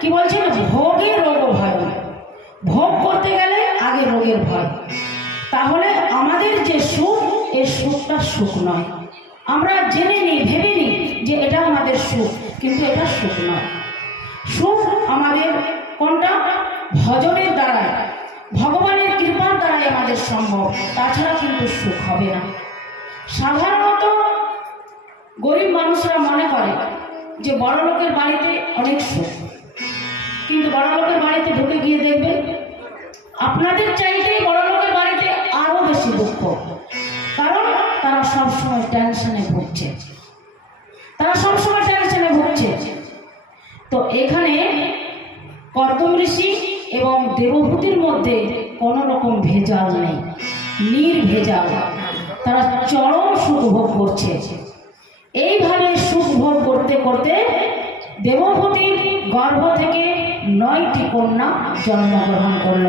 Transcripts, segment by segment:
কি বলছেন? ভোগে রোগ ভয়। ভোগ করতে গেলে আগে রোগের ভয়। তাহলে আমাদের যে সুখ এই সুখটা সুখ নয়। আমরা জেনে নিই ভেবে নিই যে এটা আমাদের সুখ, কিন্তু এটা সুখ নয়। সুখ আমাদের কোনটা? ভজনের দ্বারায় ভগবানের কৃপার দ্বারাই আমাদের সম্ভব। তাছাড়া কিন্তু সুখ হবে না। সাধারণত গরিব মানুষরা মনে করে যে বড় লোকের বাড়িতে অনেক সুখ। কিন্তু বড় লোকের বাড়িতে ঢুকে গিয়ে দেখবে, আপনাদের চাইতেই বড় লোকের বাড়িতে আরও বেশি দুঃখ। কারণ তারা সবসময় টেনশনে ভুগছে। তারা সবসময় টেনশনে ভুগছে। তো এখানে কর্দম ঋষি এবং দেবভূতির মধ্যে কোনো রকম ভেজাল নেই, নির্ভেজাল। তারা চরম সুখ ভোগ করছে। এইভাবে সুখ ভোগ করতে করতে দেবভূতির গর্ভ থেকে নয়টি কন্যা জন্মগ্রহণ করল।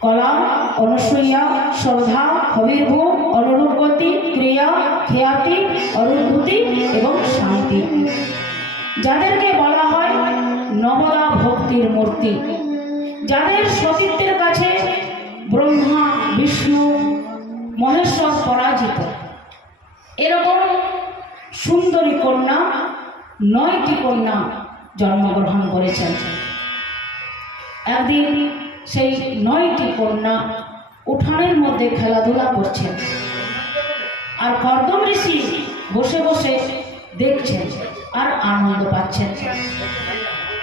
কলা, অনুসূয়া শ্রদ্ধা হবির্ভু অনুরূপগতি, ক্রিয়া, খেয়াতি অরুভূতি এবং শান্তি। যাদেরকে বলা হয় নবদা ভক্তির মূর্তি। যাদের সতীত্বের কাছে ব্রহ্মা, বিষ্ণু, মহেশ্বর পরাজিত। এরকম সুন্দরী কন্যা নয়টি কন্যা জন্মগ্রহণ করেছেন। একদিন সেই নয়টি কন্যা উঠানের মধ্যে খেলাধুলা করছেন। আর কর্দম ঋষি বসে বসে দেখছেন আর আনন্দ পাচ্ছেন।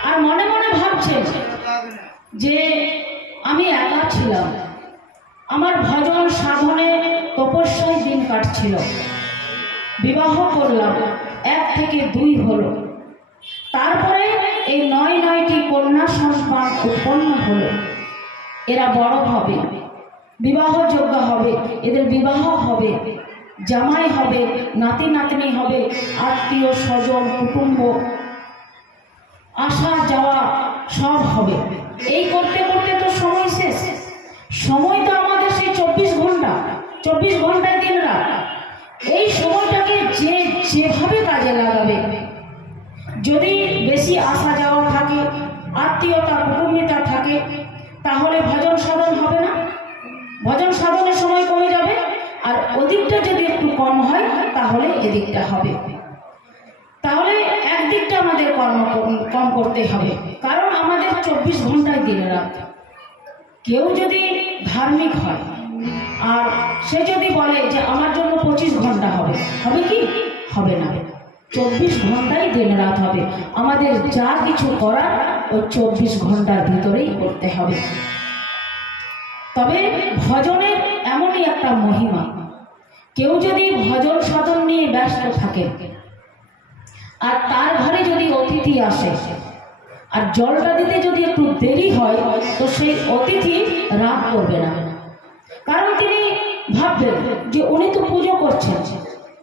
আর মনে মনে ভাবছেন যে আমি একা ছিলাম। আমার ভজন সাধনে তপস্যায় দিন কাটছিল। বিবাহ করলাম। এক থেকে দুই হলো। তারপরে এই নয় নয়টি কন্যা সন্তান উৎপন্ন হলো। এরা বড় হবে, বিবাহযোগ্য হবে, এদের বিবাহ হবে, জামাই হবে, নাতি নাতনি হবে, আত্মীয় স্বজন, কুটুম্ব, আসা যাওয়া সব হবে। এই করতে করতে তো সময় শেষ। সময় তো আমাদের সেই চব্বিশ ঘণ্টা, চব্বিশ ঘন্টায় দিন রাত এই সময়টাকে যে যেভাবে কাজে লাগাবে, যদি বেশি আসা যাওয়া থাকে, আত্মীয়তা, কুটুম্বিতা থাকে, তাহলে ভজন সাধন হবে না? ভজন সাধনের সময় কমে যাবে, আর ওদিকটা যদি একটু কম হয়, তাহলে এদিকটা হবে। তাহলে একদিকটা আমাদের কর্ম কম করতে হবে, কারণ আমাদের চব্বিশ ঘন্টায় দিনে রাত কেউ যদি ধার্মিক হয় আর সে যদি বলে যে আমার জন্য পঁচিশ ঘণ্টা হবে হবে কি? হবে না। চব্বিশ ঘন্টাই দিন রাত হবে। আমাদের যা কিছু করার, ওই চব্বিশ ঘণ্টার ভিতরেই করতে হবে। তবে ভজনের এমনই একটা মহিমা। কেউ যদি ভজন সাধন নিয়ে ব্যস্ত থাকে, আর তার ঘরে যদি অতিথি আসে, আর জলটা দিতে যদি একটু দেরি হয়, তো সেই অতিথি রাগ করবে না। কারণ তিনি ভাববেন যে উনি তো পুজো করছেন।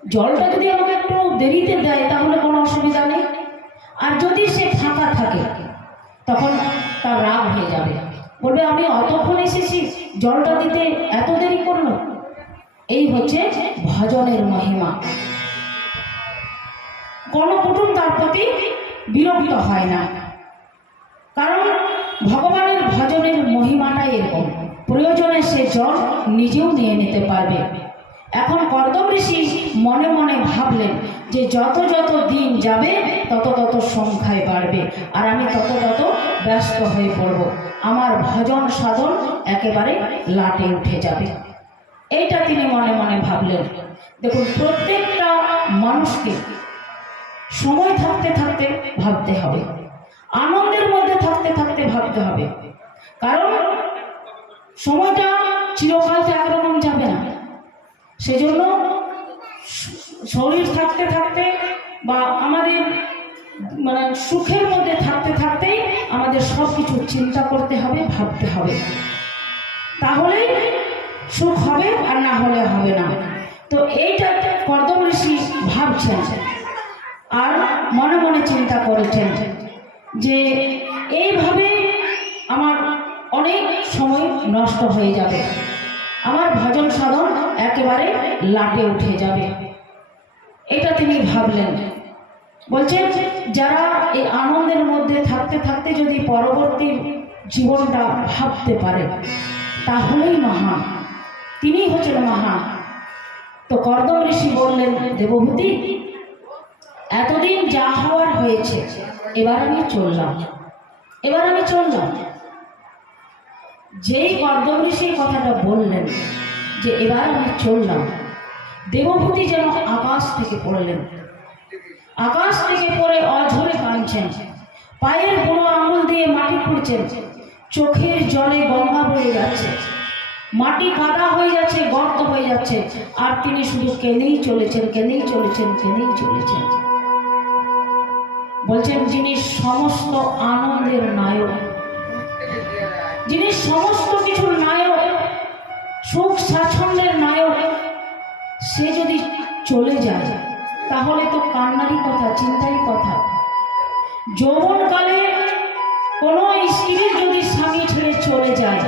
জলটা যদি আমাকে একটু দেরিতে দেয়, তাহলে কোনো অসুবিধা নেই। আর যদি সে ফাঁকা থাকে, তখন তার রাগ হয়ে যাবে। বলবে, আমি অতক্ষণ এসেছি, জলটা দিতে এত দেরি করল? এই হচ্ছে ভজনের মহিমা। কোনো তার প্রতি বিরক্ত হয় না। কারণ ভগবানের ভজনের মহিমাটাই এরকম। প্রয়োজনে সে জল নিজেও নিয়ে নিতে পারবে। এখন কর্দম ঋষি মনে মনে ভাবলেন যে যত যত দিন যাবে, তত তত সংখ্যায় বাড়বে। আর আমি তত তত ব্যস্ত হয়ে পড়ব। আমার ভজন সাধন একেবারে লাটে উঠে যাবে। এইটা তিনি মনে মনে ভাবলেন। দেখুন, প্রত্যেকটা মানুষকে সময় থাকতে থাকতে ভাবতে হবে। আনন্দের মধ্যে থাকতে থাকতে ভাবতে হবে। কারণ সময়টা চিরকাল তো একরকম যাবে না। সেজন্য শরীর থাকতে থাকতে বা আমাদের মানে সুখের মধ্যে থাকতে থাকতেই আমাদের সব কিছু চিন্তা করতে হবে, ভাবতে হবে। তাহলেই সুখ হবে আর না হলে হবে না। তো এইটা কর্দম ঋষি ভাবছেন আর মনে মনে চিন্তা করেছেন যে এইভাবে নষ্ট হয়ে যাবে। আমার ভজন সাধন একেবারে লাটে উঠে যাবে। এটা তিনি ভাবলেন। বলছেন যারা এই আনন্দের মধ্যে থাকতে থাকতে যদি পরবর্তী জীবনটা ভাবতে পারে, তাহলেই মহান। তিনি হচ্ছেন মহান। তো কর্দম ঋষি বললেন, দেবভূতি, এতদিন যা হওয়ার হয়েছে, এবার আমি চললাম। এবার আমি চললাম। যেই কর্দম ঋষি এই কথাটা বললেন, যে এবার আমি চললাম, দেবভূতি যেন আকাশ থেকে পড়লেন। আকাশ থেকে পড়ে অঝরে কাঁদছেন, পায়ের বুড়ো আঙুল দিয়ে মাটি খুঁড়ছেন, চোখের জলে গঙ্গা বয়ে যাচ্ছে। মাটি কাদা হয়ে যাচ্ছে, গর্ত হয়ে যাচ্ছে, আর তিনি শুধু কেঁদেই চলেছেন কেঁদেই চলেছেন কেঁদেই চলেছেন। বলছেন, যিনি সমস্ত আনন্দের নায়ক যিনি সমস্ত কিছুর নায়ক, সুখ স্বাচ্ছন্দ্যের নায়ক, সে যদি চলে যায়, তাহলে তো কান্নারই কথা, চিন্তারই কথা। যৌবনকালে কোনো স্ত্রী যদি স্বামী ছেড়ে চলে যায়,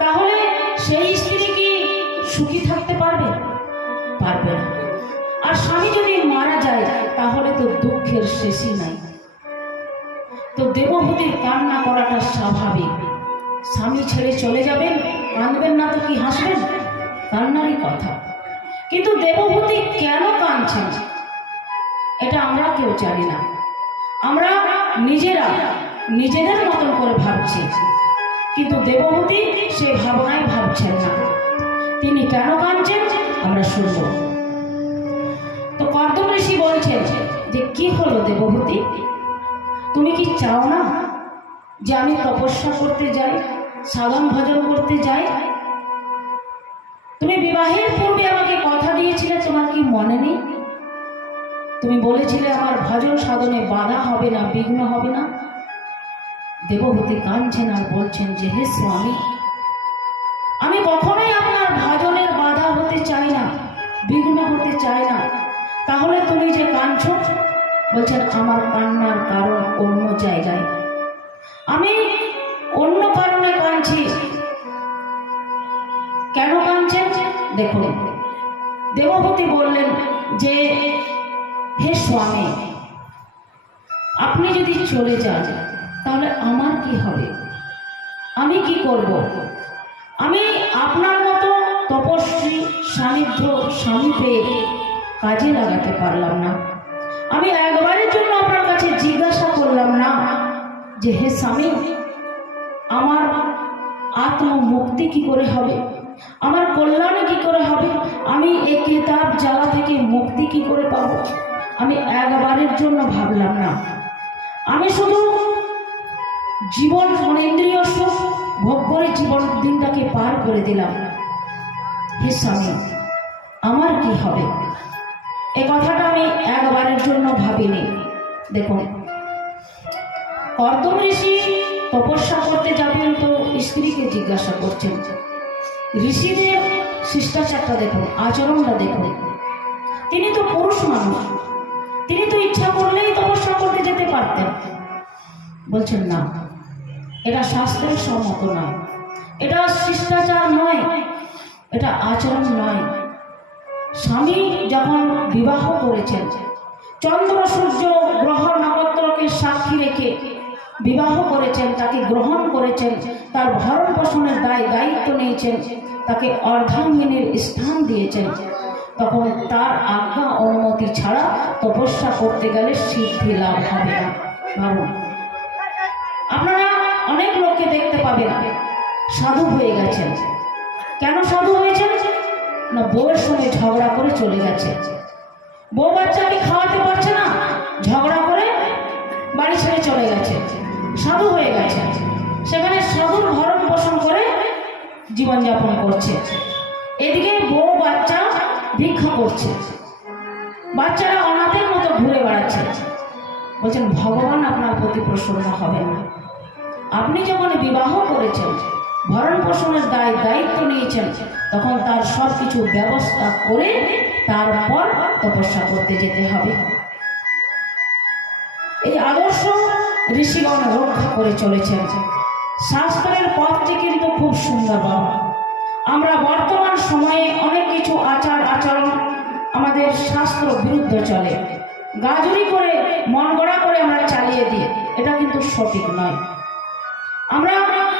তাহলে সেই স্ত্রী কি সুখী থাকতে পারবে? পারবে না। আর স্বামী যদি মারা যায়, তাহলে তো দুঃখের শেষই নাই। তো দেবভূতির কান্না করাটা স্বাভাবিক। স্বামী ছেড়ে চলে যাবেন, কাঁদবেন না তো কি হাসবেন? কান্নারই কথা। কিন্তু দেবভূতি কেন কাঁদছেন? এটা আমরা কেউ জানি না। আমরা নিজেরা নিজেদের মতন করে ভাবছি। কিন্তু দেবভূতি সে ভাবনায় ভাবছেন না। তিনি কেন কাঁদছেন? আমরা শুনব। তো কর্দম ঋষি বলছেন যে, কি হলো দেবভূতি? তুমি কি চাও না যে আমি তপস্যা করতে যাই? সাধন ভজন করতে যাই। তুমি বিবাহের পূর্বে আমাকে কথা দিয়েছিলে, তোমার কি মনে নেই? তুমি বলেছিলে আমার ভজন সাধনে বাধা হবে না, বিঘ্ন হবে না। দেবভূতি কাঁদছেন আর বলছেন যে, হে স্বামী, আমি কখনোই আপনার ভজনের বাধা হতে চাই না, বিঘ্ন হতে চাই না। তাহলে তুমি যে কাঁদছ, বলছেন, আমার কান্নার কারণ অন্য জায়গায়। আমি অন্য কাঁদছি। কেন কাঁদছেন? দেখুন। দেবভূতি বললেন যে, হে স্বামী, আপনি যদি চলে যান, তাহলে আমার কি হবে? আমি কি করব? আমি আপনার মতো তপস্বী সান্নিধ্য স্বামী পেয়ে কাজে লাগাতে পারলাম না। আমি একবারের জন্য আপনার কাছে জিজ্ঞাসা করলাম না যে, হে স্বামী, আমার আত্মমুক্তি কি করে হবে? আমার কল্যাণ কি করে হবে? আমি এই কেতাব জ্বালা থেকে মুক্তি কি করে পাব? আমি একবারের জন্য ভাবলাম না। আমি শুধু জীবন মনেন্দ্রিয় সুখ ভোগ করে জীবন দিনটাকে পার করে দিলাম। হে স্বামী, আমার কি হবে? এ কথাটা আমি একবারের জন্য ভাবিনি। দেখুন কর্দম ঋষি তপস্যা করতে যাবেন তো স্ত্রীকে জিজ্ঞাসা করছেন। ঋষিদের শিষ্টাচারটা দেখুন, আচরণটা দেখুন। তিনি তো পুরুষ মানুষ, তিনি তো ইচ্ছা করলেই তপস্যা করতে যেতে পারতেন। বলছেন, না, এটা শাস্ত্রের সম্মত নয়। এটা শিষ্টাচার নয়, এটা আচরণ নয়। স্বামী যখন বিবাহ করেছেন, চন্দ্র সূর্য গ্রহ নক্ষত্রকে সাক্ষী রেখে বিবাহ করেছেন, তাকে গ্রহণ করেছেন, তার ভরণ পোষণের দায়, দায়িত্ব নিয়েছেন, তাকে অর্ধাঙ্গিনীর স্থান দিয়েছেন। তখন তার আজ্ঞা, অনুমতি ছাড়া তপস্যা করতে গেলে সিদ্ধি লাভ হবে না। আপনারা অনেক লোককে দেখতে পাবেন, সাধু হয়ে গেছেন। কেন সাধু হয়েছেন? না, বউয়ের সঙ্গে ঝগড়া করে চলে গেছে। বউ বাচ্চাকে খাওয়াতে পারছে না, ঝগড়া করে বাড়ি ছেড়ে চলে গেছে। সাধু হয়ে গেছে। সেখানে সাধুর ভরণ পোষণ করে জীবনযাপন করছে। এদিকে বউ বাচ্চা ভিক্ষা করছে। বাচ্চারা অনাথের মতো ঘুরে বেড়াচ্ছে। বলছেন, ভগবান আপনার প্রতি প্রসন্ন হবে না। আপনি যখন বিবাহ করেছেন, ভরণ পোষণের দায় দায়িত্ব নিয়েছেন, তখন তার সব কিছু ব্যবস্থা করে তারপর তপস্যা করতে যেতে হবে। এই আদর্শ ঋষিগণ রক্ষা করে চলেছেন। শাস্ত্রের পথটি কিন্তু খুব সুন্দর বাবা। আমরা বর্তমান সময়ে অনেক কিছু আচার আচরণ আমাদের শাস্ত্র বিরুদ্ধ চলে। গাজুরি করে, মন গড়া করে আমরা চালিয়ে দিই, এটা কিন্তু সঠিক নয়। আমরা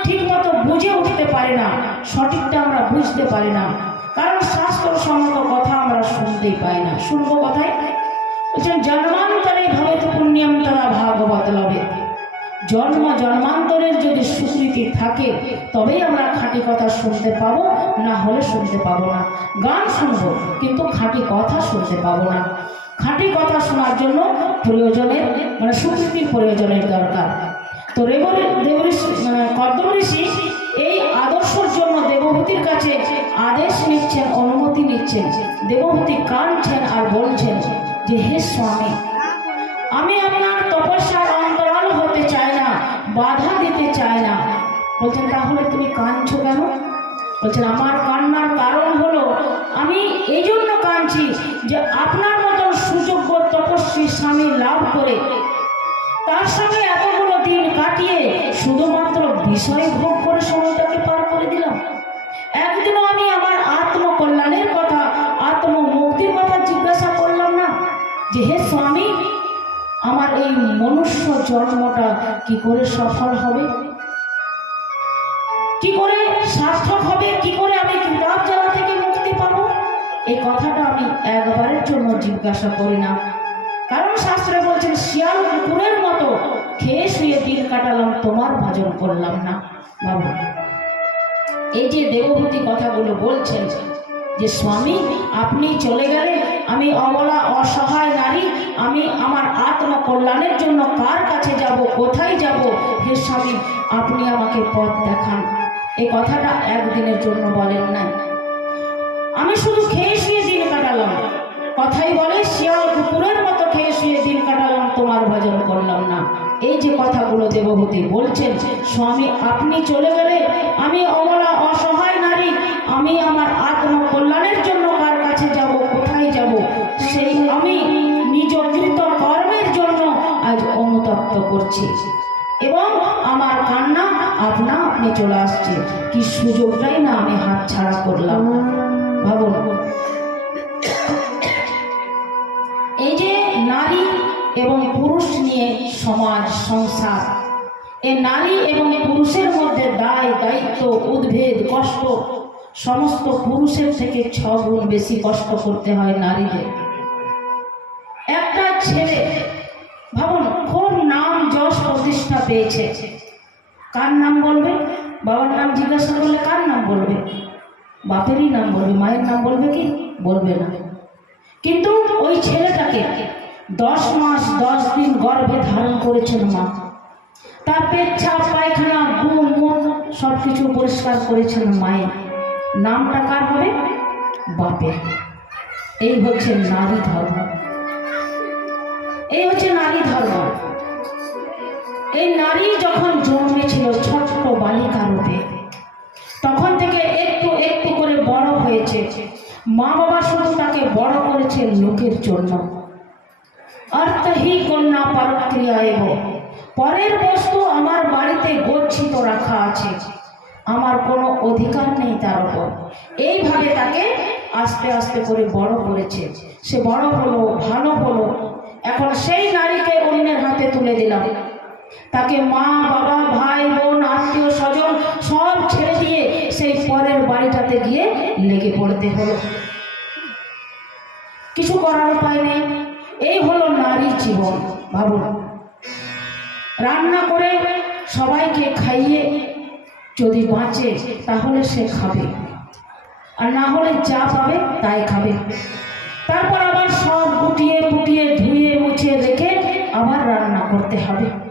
ঠিক মতো বুঝে উঠতে পারি না, সঠিকটা আমরা বুঝতে পারি না। কারণ শাস্ত্রসম্মত কথা আমরা শুনতেই পাই না। শুনব কথায়? বলছেন, জন্মান্তরে ভবেত পুণ্যম তারা ভাগবত লবে। জন্ম জন্মান্তরের যদি সুকৃতি থাকে, তবেই আমরা খাঁটি কথা শুনতে পাবো, না হলে শুনতে পাবো না। গান শুনব, কিন্তু খাঁটি কথা শুনতে পাবো না। খাঁটি কথা শোনার জন্য প্রয়োজনের মানে সুকৃতির প্রয়োজনের দরকার। তো রেবরে দেবঋষি কদ্ম ঋষি এই আদর্শের জন্য দেবভূতির কাছে আদেশ নিচ্ছেন, অনুমতি নিচ্ছেন। দেবভূতি কাঁদছেন আর বলছেন যে, হে স্বামী আমি আপনার তপস্যার অন্তরাল হতে চাই না, বাধা দিতে চাই না। বলছেন, তাহলে তুমি কাঁদছো কেন? বলছেন, আমার কান্নার কারণ হলো, আমি এই জন্য কাঁদছি যে আপনার মতন সুযোগ্য তপস্বী স্বামী লাভ করে, তার সঙ্গে এতগুলো দিন কাটিয়ে শুধুমাত্র বিষয় ভোগ করে সময়টাকে পার করে দিলাম। একদিনও আমি আমার এই মনুষ্য জন্মটা কি করে সফল হবে? কি করে সার্থক হবে? কি করে আমি কিতাব জ্বালা থেকে মুক্তি পাবো? এই কথাটা আমি একবারের জন্য জিজ্ঞাসা করি না। কারণ শাস্ত্রে বলছেন, শিয়াল কুকুরের মতো খেয়ে শুয়ে দিন কাটালাম, তোমার ভজন করলাম না। বাবু, এই যে দেবভূতি কথাগুলো বলছেন যে স্বামী, আপনি চলে গেলে আমি অবলা, অসহায় নারী, আমি আমার আত্মকল্যাণের জন্য কার কাছে যাব, কোথায় যাব? হে স্বামী, আপনি আমাকে পথ দেখান। এই কথাটা একদিনের জন্য বলেন না। আমি শুধু খেয়ে শুয়ে দিন কাটালাম। কথাই বলে শিয়াল কুকুরের মতো খেয়ে শুয়ে দিন কাটালাম, তোমার ভজন করলাম না। এই যে কথাগুলো দেবভূতি বলছেন, স্বামী, আপনি চলে গেলে চলে আসছে। কি সুযোগটাই না আমি হাত ছাড়া করলাম। ভাবুন এই যে নারী এবং পুরুষ নিয়ে সমাজ, সংসার, এই নারী এবং পুরুষের মধ্যে দায়, দায়িত্ব, উদ্ভেদ, কষ্ট, সমস্ত পুরুষের থেকে ছ গুণ বেশি কষ্ট করতে হয় নারীদের। একটা ছেলে ভাবুন খুব নাম যশ প্রতিষ্ঠা পেয়েছে? কার নাম বলবে? বাবার নাম জিজ্ঞাসা করলে কার নাম বলবে? বাপেরই নাম বলবে, মায়ের নাম বলবে কি? বলবে না। কিন্তু ওই ছেলেটাকে দশ মাস, দশ দিন গর্ভে ধারণ করেছেন মা। তার পেচ্ছাপ পায়খানা গুণ মন সব কিছু পরিষ্কার করেছেন মায়ের নামটা কার হবে? বাপের। এই হচ্ছে নারী ধর্ম। এই হচ্ছে নারী ধর্ম। এই নারী যখন জন্মেছিল ছোট্ট বালিকা রূপে, তখন থেকে একটু একটু করে বড় হয়েছে। মা বাবা শুধু তাকে বড় করেছে লোকের জন্য। অর্থহি কন্যা পরক্রিয়া এব পরের বস্তু আমার বাড়িতে গচ্ছিত রাখা আছে। আমার কোনো অধিকার নেই তার উপর। এইভাবে তাকে আস্তে আস্তে করে বড় করেছে। সে বড় হলো, ভালো হলো। এখন সেই নারীকে অন্যের হাতে তুলে দিলাম। তাকে মা, বাবা, ভাই, বোন, আত্মীয় স্বজন সব ছেড়ে দিয়ে সেই পরের বাড়িটাতে গিয়ে লেগে পড়তে হলো। কিছু করার উপায় নেই। এই হলো নারীর জীবন, ভাবুন। রান্না করে সবাইকে খাইয়ে যদি বাঁচে, তাহলে সে খাবে। আর না হলে যা পাবে, তাই খাবে। তারপর আবার সব গুটিয়ে গুটিয়ে ধুয়ে, মুছে রেখে আবার রান্না করতে হবে।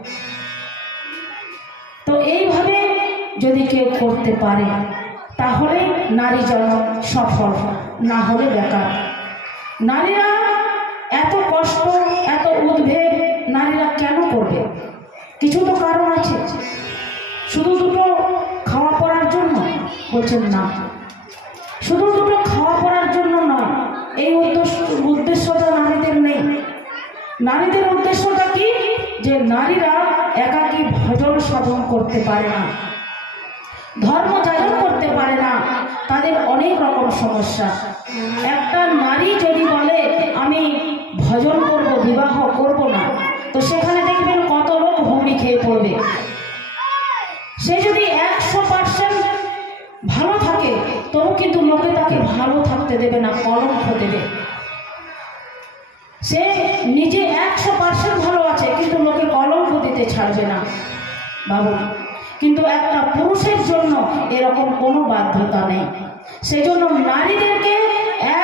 যদি কেউ করতে পারে, তাহলে নারী জন্ম সফল, না হলে বেকার। নারীরা এত কষ্ট, এত উদ্বেগ নারীরা কেন করবে? কিছু তো কারণ আছে। শুধু দুটো খাওয়া পড়ার জন্য বলছেন না। শুধু দুটো খাওয়া পড়ার জন্য নয়, এই উদ্দেশ্য, উদ্দেশ্যটা নারীদের নেই। নারীদের উদ্দেশ্যটা কি? যে নারীরা একাকী ভজন সাধন করতে পারে না। ধর্ম যাজন করতে পারে না, তাদের অনেক রকম সমস্যা। একটা নারী যদি বলে, আমি ভজন করব, বিবাহ করব না, তো সেখানে দেখবেন কত লোক হুমড়ি খেয়ে পড়বে। সে যদি একশো পার্সেন্ট ভালো থাকে, তবু কিন্তু লোকে তাকে ভালো থাকতে দেবে না কলঙ্ক দেবে। সে নিজে একশো পার্সেন্ট ভালো আছে, কিন্তু লোকে কলঙ্ক দিতে ছাড়বে না। বাবু কিন্তু একটা পুরুষের জন্য এরকম কোনো বাধ্যতা নেই। সেজন্য নারীদেরকে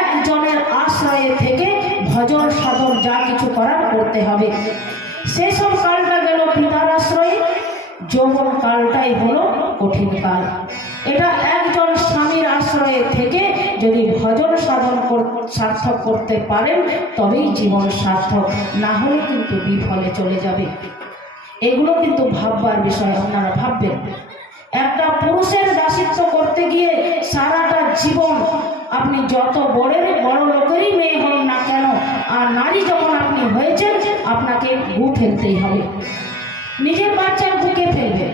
একজনের আশ্রয়ে থেকে ভজন সাধন যা কিছু করার করতে হবে। সেসব কালটা গেল পিতার আশ্রয়ে, যৌবন কালটাই হলো কঠিন কাল। এটা একজন স্বামীর আশ্রয়ে থেকে যদি ভজন সাধন সার্থক করতে পারেন, তবেই জীবন সার্থক। না হলে কিন্তু বিফলে চলে যাবে। এগুলো কিন্তু ভাববার বিষয় আপনারা ভাববেন। একটা পুরুষের দাসিত্ব করতে গিয়ে সারাটা জীবন আপনি যত বড়ের বড় লোকেরই মেয়ে হন না কেন, আর নারী যখন আপনি হয়েছেন, আপনাকে গু ফেলতেই হবে। নিজের বাচ্চার বুকে ফেলবে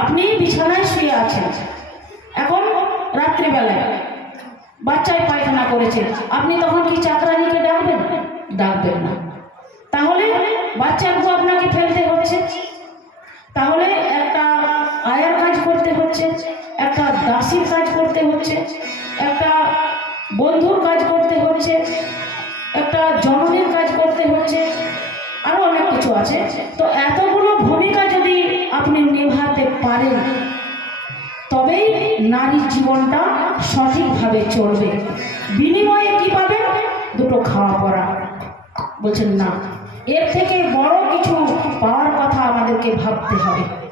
আপনি বিছানায় শুয়ে আছেন। এখন রাত্রিবেলায় বাচ্চায় পায়খানা করেছে আপনি তখন কি চাকরানিকে ডাকবেন? ডাকবেন না। তাহলে বাচ্চার গু আপনাকে ফেলতে হচ্ছে। তাহলে একটা আয়ার কাজ করতে হচ্ছে, একটা দাসীর কাজ করতে হচ্ছে, একটা বন্ধুর কাজ করতে হচ্ছে, একটা জননীর কাজ করতে হচ্ছে আরও অনেক কিছু আছে। তো এতগুলো ভূমিকা যদি আপনি নিভাতে পারেন, তবেই নারীর জীবনটা সঠিকভাবে চলবে। বিনিময়ে কি পাবেন? দুটো খাওয়া পড়া। বলছেন না। এর থেকে বড় কিছু পাওয়ার কথা আমাদেরকে ভাবতে হবে।